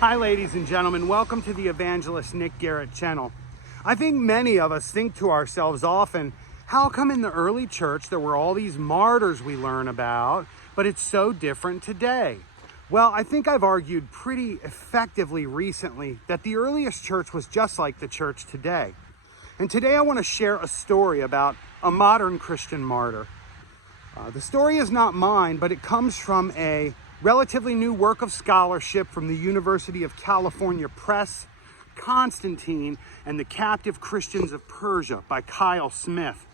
Hi ladies and gentlemen, welcome to the Evangelist Nick Garrett channel. I think many of us think to ourselves often, how come in the early church there were all these martyrs we learn about, but it's so different today? Well, I think I've argued pretty effectively recently that the earliest church was just like the church today. And today I want to share a story about a modern Christian martyr. The story is not mine, but it comes from a relatively new work of scholarship from the University of California Press, Constantine and the Captive Christians of Persia by Kyle Smith.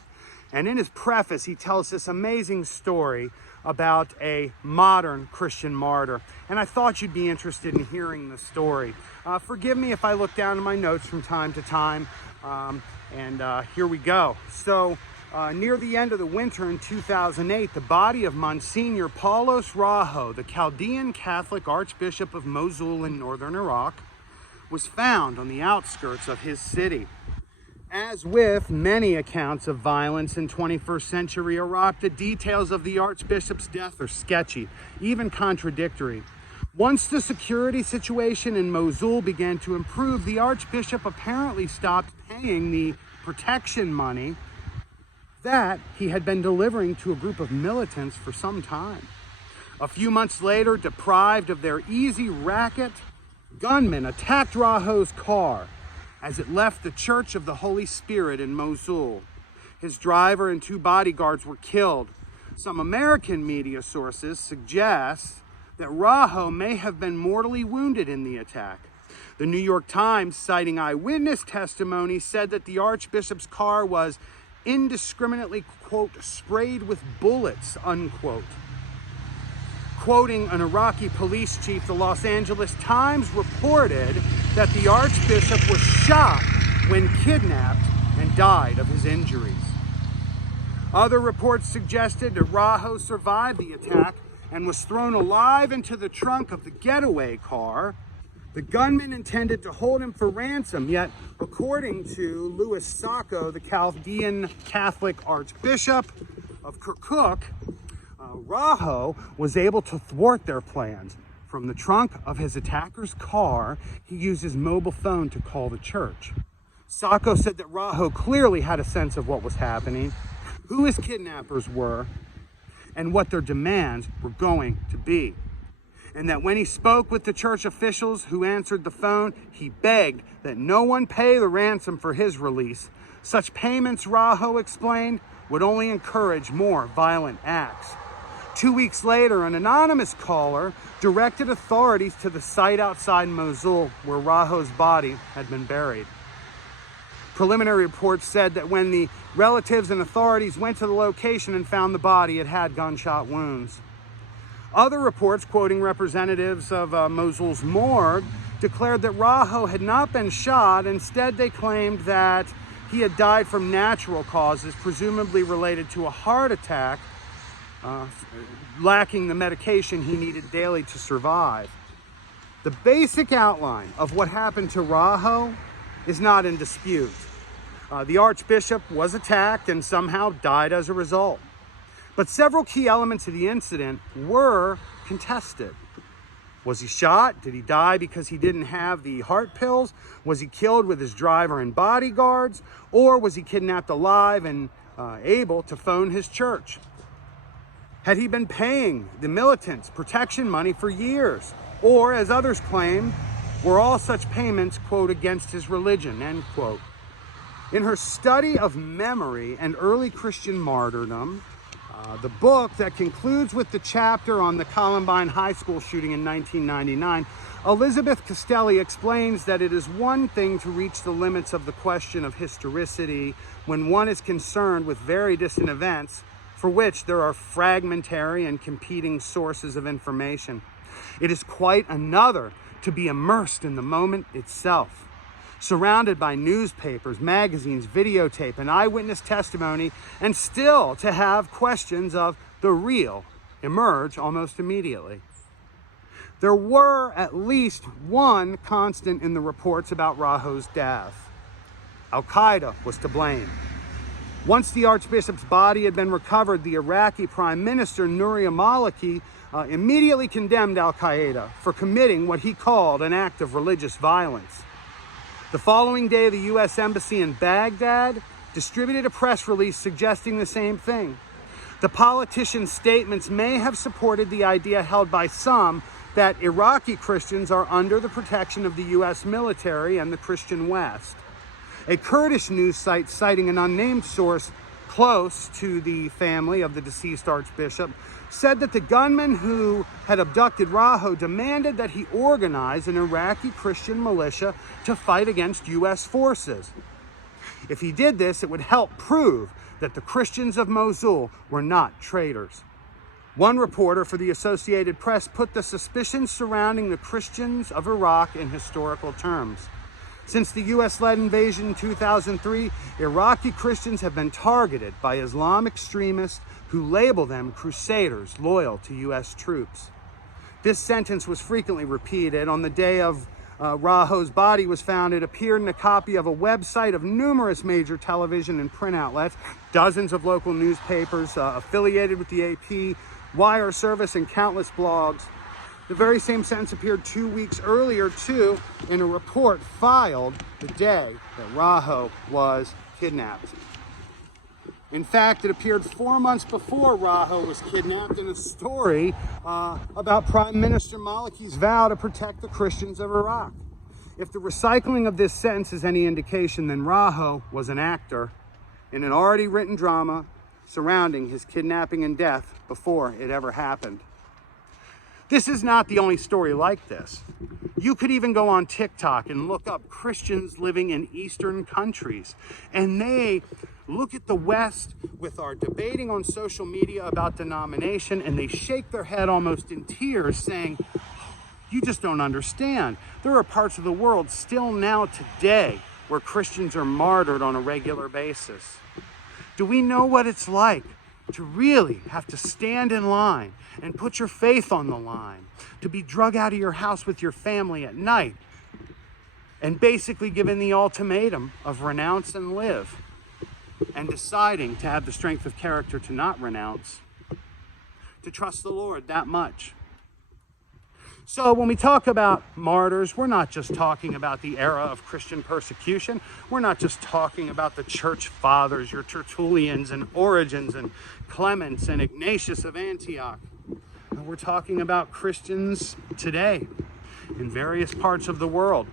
And in his preface, he tells this amazing story about a modern Christian martyr. And I thought you'd be interested in hearing the story. Forgive me if I look down at my notes from time to time. Here we go. So, near the end of the winter in 2008, the body of Monsignor Paulos Rahho, the Chaldean Catholic Archbishop of Mosul in northern Iraq, was found on the outskirts of his city. As with many accounts of violence in 21st century Iraq, the details of the Archbishop's death are sketchy, even contradictory. Once the security situation in Mosul began to improve, the Archbishop apparently stopped paying the protection money that he had been delivering to a group of militants for some time. A few months later, deprived of their easy racket, gunmen attacked Rahho's car as it left the Church of the Holy Spirit in Mosul. His driver and 2 bodyguards were killed. Some American media sources suggest that Rahho may have been mortally wounded in the attack. The New York Times, citing eyewitness testimony, said that the Archbishop's car was indiscriminately, quote, sprayed with bullets, unquote. Quoting an Iraqi police chief, the Los Angeles Times reported that the Archbishop was shot when kidnapped and died of his injuries. Other reports suggested that Rahho survived the attack and was thrown alive into the trunk of the getaway car. The gunman intended to hold him for ransom, yet according to Louis Sacco, the Chaldean Catholic Archbishop of Kirkuk, Rahho was able to thwart their plans. From the trunk of his attacker's car, he used his mobile phone to call the church. Sacco said that Rahho clearly had a sense of what was happening, who his kidnappers were, and what their demands were going to be. And that when he spoke with the church officials who answered the phone, he begged that no one pay the ransom for his release. Such payments, Rahho explained, would only encourage more violent acts. 2 weeks later, an anonymous caller directed authorities to the site outside Mosul where Rahho's body had been buried. Preliminary reports said that when the relatives and authorities went to the location and found the body, it had gunshot wounds. Other reports, quoting representatives of Mosul's morgue, declared that Rahho had not been shot. Instead, they claimed that he had died from natural causes, presumably related to a heart attack, lacking the medication he needed daily to survive. The basic outline of what happened to Rahho is not in dispute. The Archbishop was attacked and somehow died as a result. But several key elements of the incident were contested. Was he shot? Did he die because he didn't have the heart pills? Was he killed with his driver and bodyguards? Or was he kidnapped alive and able to phone his church? Had he been paying the militants protection money for years? Or, as others claim, were all such payments, quote, against his religion, end quote? In her study of memory and early Christian martyrdom, the book that concludes with the chapter on the Columbine High School shooting in 1999, Elizabeth Castelli explains that it is one thing to reach the limits of the question of historicity when one is concerned with very distant events for which there are fragmentary and competing sources of information. It is quite another to be immersed in the moment itself, surrounded by newspapers, magazines, videotape, and eyewitness testimony, and still to have questions of the real emerge almost immediately. There were at least one constant in the reports about Rahho's death. Al-Qaeda was to blame. Once the Archbishop's body had been recovered, the Iraqi Prime Minister, Nouri al-Maliki, immediately condemned al-Qaeda for committing what he called an act of religious violence. The following day, the U.S. Embassy in Baghdad distributed a press release suggesting the same thing. The politician's statements may have supported the idea held by some that Iraqi Christians are under the protection of the U.S. military and the Christian West. A Kurdish news site citing an unnamed source close to the family of the deceased Archbishop said that the gunman who had abducted Rahho demanded that he organize an Iraqi Christian militia to fight against U.S. forces. If he did this, it would help prove that the Christians of Mosul were not traitors. One reporter for the Associated Press put the suspicions surrounding the Christians of Iraq in historical terms. Since the U.S.-led invasion in 2003, Iraqi Christians have been targeted by Islam extremists who label them crusaders loyal to U.S. troops. This sentence was frequently repeated. On the day of Rahho's body was found, it appeared in a copy of a website of numerous major television and print outlets, dozens of local newspapers affiliated with the AP, wire service, and countless blogs. The very same sentence appeared 2 weeks earlier, too, in a report filed the day that Rahho was kidnapped. In fact, it appeared 4 months before Rahho was kidnapped in a story about Prime Minister Maliki's vow to protect the Christians of Iraq. If the recycling of this sentence is any indication, then Rahho was an actor in an already written drama surrounding his kidnapping and death before it ever happened. This is not the only story like this. You could even go on TikTok and look up Christians living in Eastern countries, and they look at the West with our debating on social media about denomination, and they shake their head almost in tears saying, "You just don't understand. There are parts of the world still now today where Christians are martyred on a regular basis." Do we know what it's like to really have to stand in line and put your faith on the line, to be drug out of your house with your family at night and basically given the ultimatum of renounce and live, and deciding to have the strength of character to not renounce, to trust the Lord that much? So when we talk about martyrs, we're not just talking about the era of Christian persecution. We're not just talking about the church fathers, your Tertullians and Origens and Clements and Ignatius of Antioch. We're talking about Christians today in various parts of the world.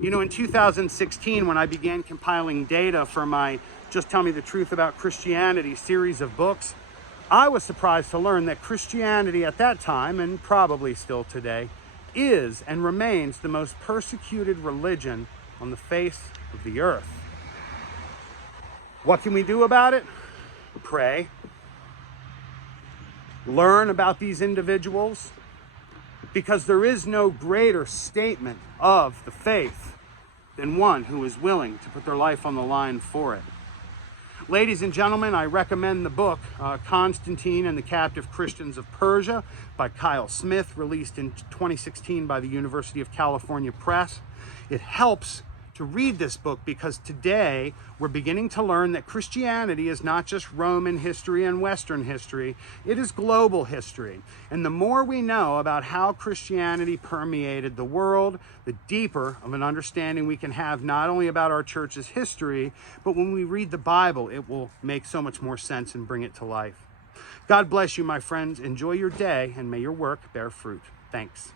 You know, in 2016, when I began compiling data for my Just Tell Me the Truth About Christianity series of books, I was surprised to learn that Christianity at that time, and probably still today, is and remains the most persecuted religion on the face of the earth. What can we do about it? Pray. Learn about these individuals, because there is no greater statement of the faith than one who is willing to put their life on the line for it. Ladies and gentlemen, I recommend the book, Constantine and the Captive Christians of Persia by Kyle Smith, released in 2016 by the University of California Press. It helps to read this book because today we're beginning to learn that Christianity is not just Roman history and Western history, it is global history. And the more we know about how Christianity permeated the world, the deeper of an understanding we can have not only about our church's history, but when we read the Bible, it will make so much more sense and bring it to life. God bless you, my friends. Enjoy your day, and may your work bear fruit. Thanks.